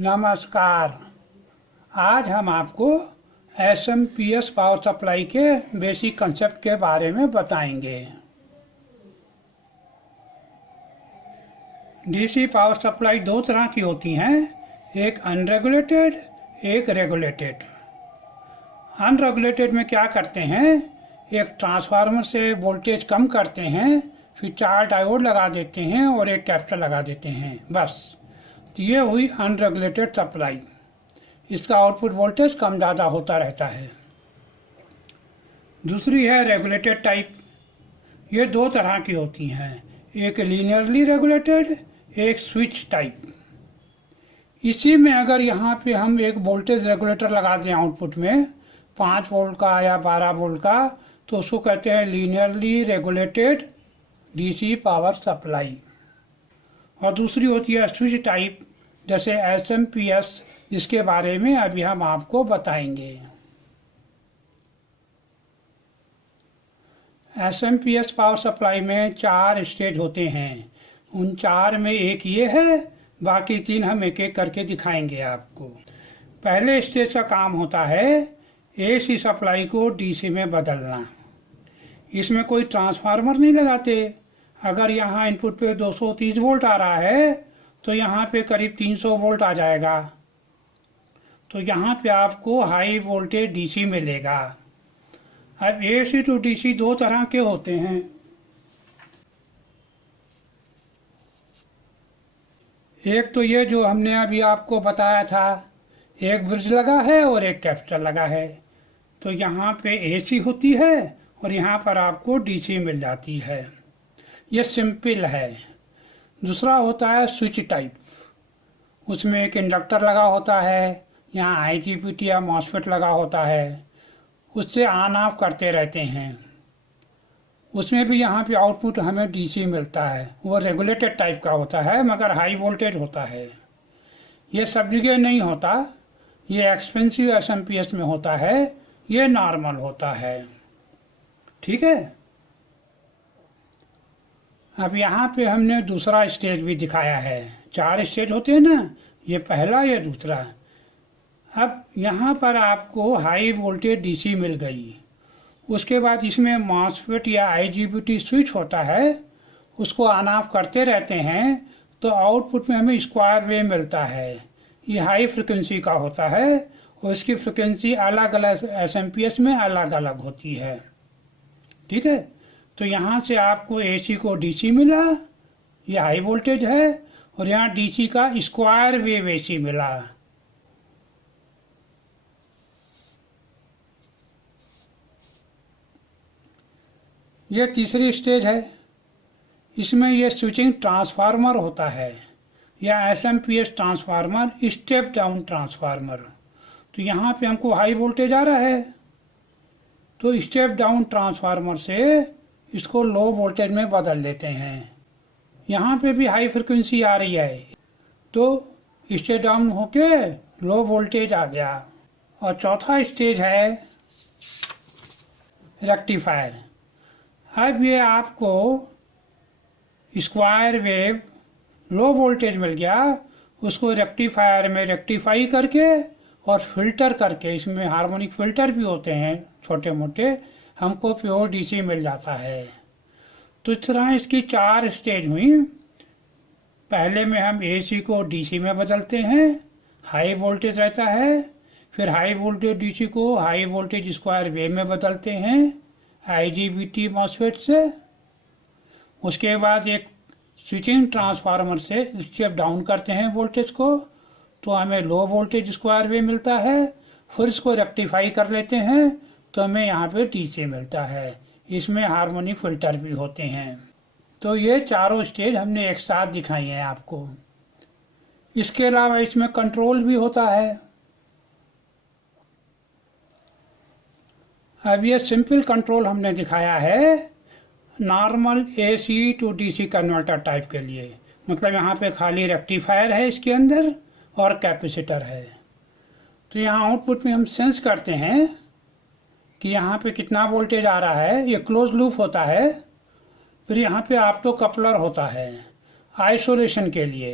नमस्कार। आज हम आपको एसएमपीएस पावर सप्लाई के बेसिक कंसेप्ट के बारे में बताएंगे। डीसी पावर सप्लाई दो तरह की होती हैं, एक अनरेगुलेटेड, एक रेगुलेटेड। अनरेगुलेटेड में क्या करते हैं, एक ट्रांसफार्मर से वोल्टेज कम करते हैं, फिर 4 डायोड लगा देते हैं और एक कैपेसिटर लगा देते हैं, बस। तो ये हुई अनरेगुलेटेड सप्लाई। इसका आउटपुट वोल्टेज कम ज़्यादा होता रहता है। दूसरी है रेगुलेटेड टाइप। ये दो तरह की होती हैं, एक लीनियरली रेगुलेटेड, एक स्विच टाइप। इसी में अगर यहाँ पे हम एक वोल्टेज रेगुलेटर लगा दें आउटपुट में 5 वोल्ट का या 12 वोल्ट का, तो उसको कहते हैं linearly regulated DC power supply. और दूसरी होती है स्विच टाइप, जैसे एसएमपीएस, जिसके बारे में अभी हम आपको बताएंगे। एसएमपीएस पावर सप्लाई में 4 स्टेज होते हैं। उन 4 में एक ये है, बाकी 3 हम एक एक करके दिखाएंगे आपको। पहले स्टेज का काम होता है एसी सप्लाई को डीसी में बदलना। इसमें कोई ट्रांसफार्मर नहीं लगाते। अगर यहाँ इनपुट पे 230 वोल्ट आ रहा है तो यहाँ पे करीब 300 वोल्ट आ जाएगा। तो यहाँ पे आपको हाई वोल्टेज डीसी मिलेगा। अब एसी टू डीसी दो तरह के होते हैं। एक तो ये जो हमने अभी आपको बताया था, एक ब्रिज लगा है और एक कैपेसिटर लगा है। तो यहाँ पे एसी होती है और यहाँ पर आपको डीसी मिल जाती है। ये सिंपल है। दूसरा होता है स्विच टाइप। उसमें एक इंडक्टर लगा होता है, यहाँ आईजीबीटी या मॉसफेट लगा होता है, उससे ऑन ऑफ करते रहते हैं। उसमें भी यहाँ पे आउटपुट हमें डीसी मिलता है। वो रेगुलेटेड टाइप का होता है, मगर हाई वोल्टेज होता है। ये सब जगह नहीं होता, ये एक्सपेंसिव एसएमपीएस में होता है, ये नॉर्मल होता है। ठीक है। अब यहाँ पे हमने दूसरा स्टेज भी दिखाया है। 4 स्टेज होते हैं ना, ये पहला, ये दूसरा। अब यहाँ पर आपको हाई वोल्टेज डीसी मिल गई। उसके बाद इसमें मॉसफेट या आईजीबीटी स्विच होता है, उसको ऑन ऑफ करते रहते हैं, तो आउटपुट में हमें स्क्वायर वेव मिलता है। ये हाई फ्रिक्वेंसी का होता है और इसकी फ्रिक्वेंसी अलग अलग एसएमपीएस में अलग अलग होती है। ठीक है। तो यहाँ से आपको एसी को डीसी मिला, ये हाई वोल्टेज है, और यहाँ डीसी का स्क्वायर वेव एसी मिला। ये तीसरी स्टेज है। इसमें ये स्विचिंग ट्रांसफार्मर होता है, या SMPS transformer, step down transformer. तो यहाँ पे हमको हाई वोल्टेज आ रहा है, तो स्टेप डाउन ट्रांसफार्मर से इसको लो वोल्टेज में बदल देते हैं। यहाँ पे भी हाई फ्रिक्वेंसी आ रही है, तो स्टेप डाउन होके लो वोल्टेज आ गया। और चौथा स्टेज है रेक्टिफायर। अब ये आपको स्क्वायर वेव लो वोल्टेज मिल गया, उसको रेक्टिफायर में रेक्टिफाई करके और फिल्टर करके, इसमें हार्मोनिक फिल्टर भी होते हैं छोटे मोटे, हमको प्योर डीसी मिल जाता है। तो इस तरह इसकी 4 स्टेज हुई। पहले में हम एसी को डीसी में बदलते हैं, हाई वोल्टेज रहता है। फिर हाई वोल्टेज डीसी को हाई वोल्टेज स्क्वायर वेव में बदलते हैं आईजीबीटी मॉसफेट से। उसके बाद एक स्विचिंग ट्रांसफार्मर से स्टेप डाउन करते हैं वोल्टेज को, तो हमें लो वोल्टेज स्क्वायर वेव मिलता है। फिर इसको रेक्टिफाई कर लेते हैं, तो हमें यहाँ पे डीसी मिलता है। इसमें हार्मोनिक फिल्टर भी होते हैं। तो ये चारों स्टेज हमने एक साथ दिखाई हैं आपको। इसके अलावा इसमें कंट्रोल भी होता है। अब ये सिंपल कंट्रोल हमने दिखाया है normal AC to DC converter type के लिए। मतलब यहाँ पे खाली रेक्टिफायर है इसके अंदर और कैपेसिटर है। तो यहाँ आउटपुट में हम सेंस करते हैं कि यहाँ पे कितना वोल्टेज आ रहा है। ये क्लोज लूप होता है। फिर यहाँ पे ऑप्टो कपलर होता है आइसोलेशन के लिए।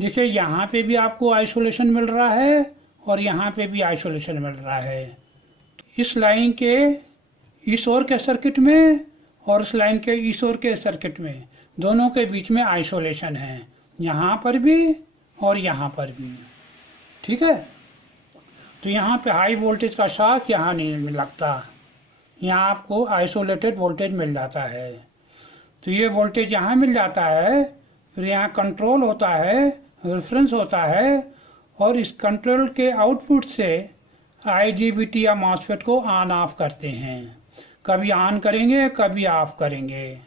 देखिए यहाँ पे भी आपको आइसोलेशन मिल रहा है और यहाँ पे भी आइसोलेशन मिल रहा है। इस लाइन के इस ओर के सर्किट में और इस लाइन के इस ओर के सर्किट में दोनों के बीच में आइसोलेशन है, यहाँ पर भी और यहाँ पर भी। ठीक है, तो यहाँ पे हाई वोल्टेज का शॉक यहाँ नहीं लगता, यहाँ आपको आइसोलेटेड वोल्टेज मिल जाता है। तो ये वोल्टेज यहाँ मिल जाता है, फिर यहाँ कंट्रोल होता है, रेफरेंस होता है, और इस कंट्रोल के आउटपुट से आईजीबीटी या मॉसफेट को ऑन ऑफ करते हैं। कभी ऑन करेंगे कभी ऑफ करेंगे।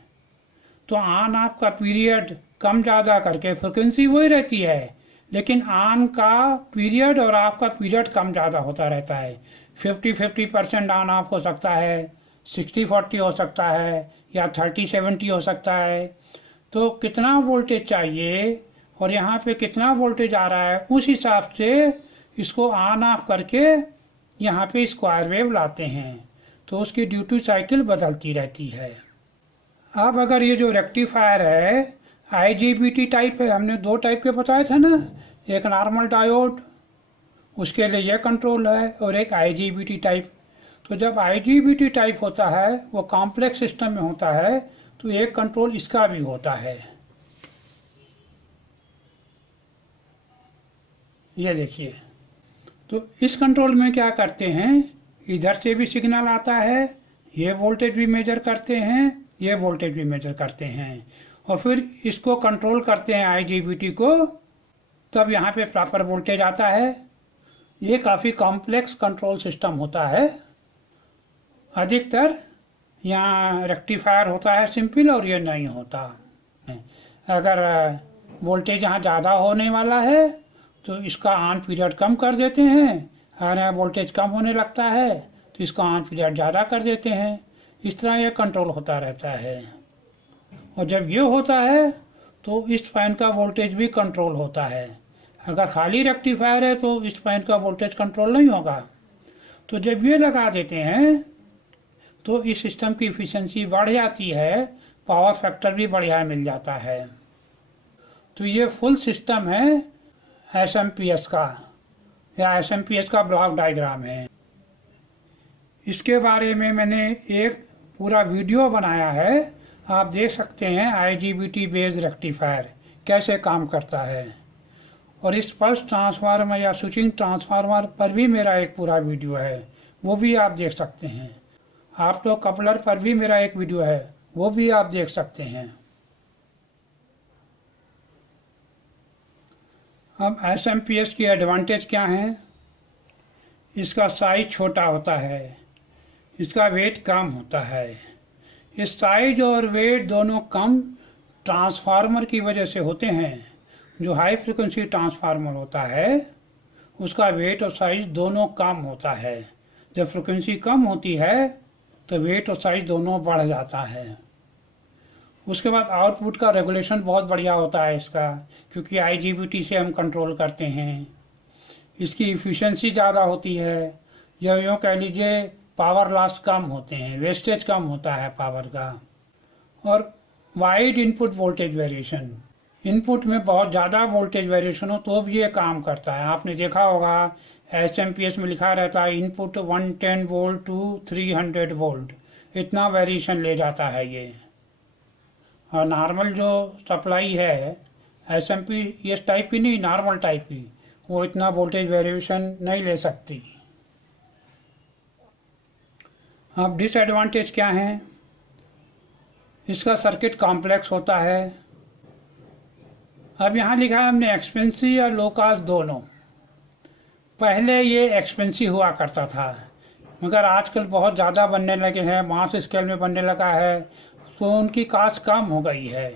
तो ऑन ऑफ का पीरियड कम ज़्यादा करके फ्रिक्वेंसी वही रहती है, लेकिन ऑन का पीरियड और ऑफ का पीरियड कम ज़्यादा होता रहता है। 50-50% ऑन ऑफ हो सकता है, 60-40 हो सकता है, या 30-70 हो सकता है। तो कितना वोल्टेज चाहिए और यहाँ पे कितना वोल्टेज आ रहा है, उस हिसाब से इसको ऑन ऑफ करके यहाँ पे स्क्वायर वेव लाते हैं। तो उसकी ड्यूटी साइकिल बदलती रहती है। अब अगर ये जो रेक्टिफायर है आईजीबीटी टाइप है, हमने 2 टाइप के बताए थे ना, एक नॉर्मल डायोड, उसके लिए यह कंट्रोल है, और एक आईजीबीटी टाइप। तो जब आईजीबीटी टाइप होता है वो कॉम्प्लेक्स सिस्टम में होता है, तो एक कंट्रोल इसका भी होता है। ये देखिए, तो इस कंट्रोल में क्या करते हैं, इधर से भी सिग्नल आता है, ये वोल्टेज भी मेजर करते हैं, ये वोल्टेज भी मेजर करते हैं, और फिर इसको कंट्रोल करते हैं आईजीबीटी को, तब यहाँ पे प्रॉपर वोल्टेज आता है। ये काफ़ी कॉम्प्लेक्स कंट्रोल सिस्टम होता है। अधिकतर यहाँ रेक्टिफायर होता है सिंपल, और ये नहीं होता। अगर वोल्टेज यहाँ ज़्यादा होने वाला है तो इसका ऑन पीरियड कम कर देते हैं, अगर वोल्टेज कम होने लगता है तो इसका ऑन पीरियड ज़्यादा कर देते हैं। इस तरह यह कंट्रोल होता रहता है। और जब ये होता है तो इस फैन का वोल्टेज भी कंट्रोल होता है। अगर खाली रेक्टिफायर है तो इस फैन का वोल्टेज कंट्रोल नहीं होगा। तो जब ये लगा देते हैं तो इस सिस्टम की इफ़िशियंसी बढ़ जाती है, पावर फैक्टर भी बढ़िया मिल जाता है। तो ये फुल सिस्टम है एसएमपीएस का, या एसएमपीएस का ब्लॉक डायग्राम है। इसके बारे में मैंने एक पूरा वीडियो बनाया है, आप देख सकते हैं आईजीबीटी बेस्ड रेक्टिफायर कैसे काम करता है। और इस पल्स ट्रांसफार्मर या स्विचिंग ट्रांसफार्मर पर भी मेरा एक पूरा वीडियो है, वो भी आप देख सकते हैं। ऑप्टो कपलर पर भी मेरा एक वीडियो है, वो भी आप देख सकते हैं। अब एसएमपीएस की एडवांटेज क्या हैं? इसका साइज छोटा होता है, इसका वेट कम होता है। इस साइज और वेट दोनों कम ट्रांसफार्मर की वजह से होते हैं। जो हाई फ्रिक्वेंसी ट्रांसफार्मर होता है उसका वेट और साइज दोनों कम होता है। जब फ्रिक्वेंसी कम होती है तो वेट और साइज दोनों बढ़ जाता है। उसके बाद आउटपुट का रेगुलेशन बहुत बढ़िया होता है इसका, क्योंकि आईजीबीटी से हम कंट्रोल करते हैं। इसकी इफ़िशियंसी ज़्यादा होती है, या यूँ कह लीजिए पावर लॉस कम होते हैं, वेस्टेज कम होता है पावर का। और wide input voltage variation, input में बहुत ज़्यादा वोल्टेज वेरिएशन हो तो भी ये काम करता है। आपने देखा होगा एसएमपीएस में लिखा रहता है इनपुट 110 वोल्ट टू 300 वोल्ट, इतना वेरिएशन ले जाता है ये। और नॉर्मल जो सप्लाई है एसएमपीएस टाइप की नहीं, नॉर्मल टाइप की, वो इतना वोल्टेज वेरिएशन नहीं ले सकती। अब डिसएडवांटेज क्या है? इसका सर्किट कॉम्प्लेक्स होता है। अब यहाँ लिखा है हमने एक्सपेंसिव और लो कॉस्ट दोनों। पहले ये एक्सपेंसिव हुआ करता था, मगर आजकल बहुत ज़्यादा बनने लगे हैं, मास स्केल में बनने लगा है, तो उनकी कॉस्ट कम हो गई है।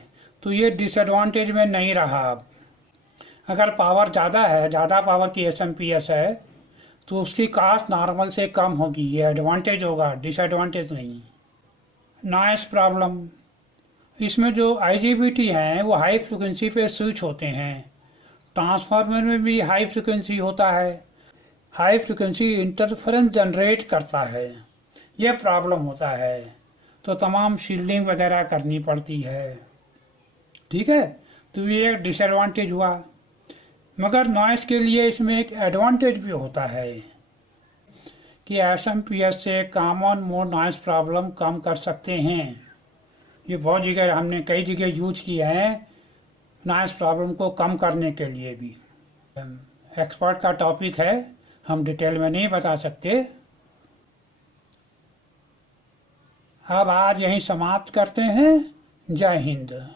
तो ये डिसएडवांटेज में नहीं रहा। अब अगर पावर ज़्यादा है, ज़्यादा पावर की एसएमपीएस है, तो उसकी कॉस्ट नॉर्मल से कम होगी, ये एडवांटेज होगा, डिसएडवांटेज नहीं। नॉइस प्रॉब्लम, इसमें जो आईजीबीटी हैं वो हाई फ्रिक्वेंसी पे स्विच होते हैं। ट्रांसफार्मर में भी हाई फ्रिक्वेंसी होता है, हाई फ्रिक्वेंसी इंटरफेरेंस जनरेट करता है, यह प्रॉब्लम होता है। तो तमाम शील्डिंग वगैरह करनी पड़ती है। ठीक है, तो ये एक डिसएडवांटेज हुआ। मगर नॉइस के लिए इसमें एक एडवांटेज भी होता है कि SMPS से कॉमन मोड नॉइस प्रॉब्लम कम कर सकते हैं। ये बहुत जगह हमने कई जगह यूज किया है नॉइस प्रॉब्लम को कम करने के लिए भी। एक्सपर्ट का टॉपिक है, हम डिटेल में नहीं बता सकते। अब आज यहीं समाप्त करते हैं। जय हिंद।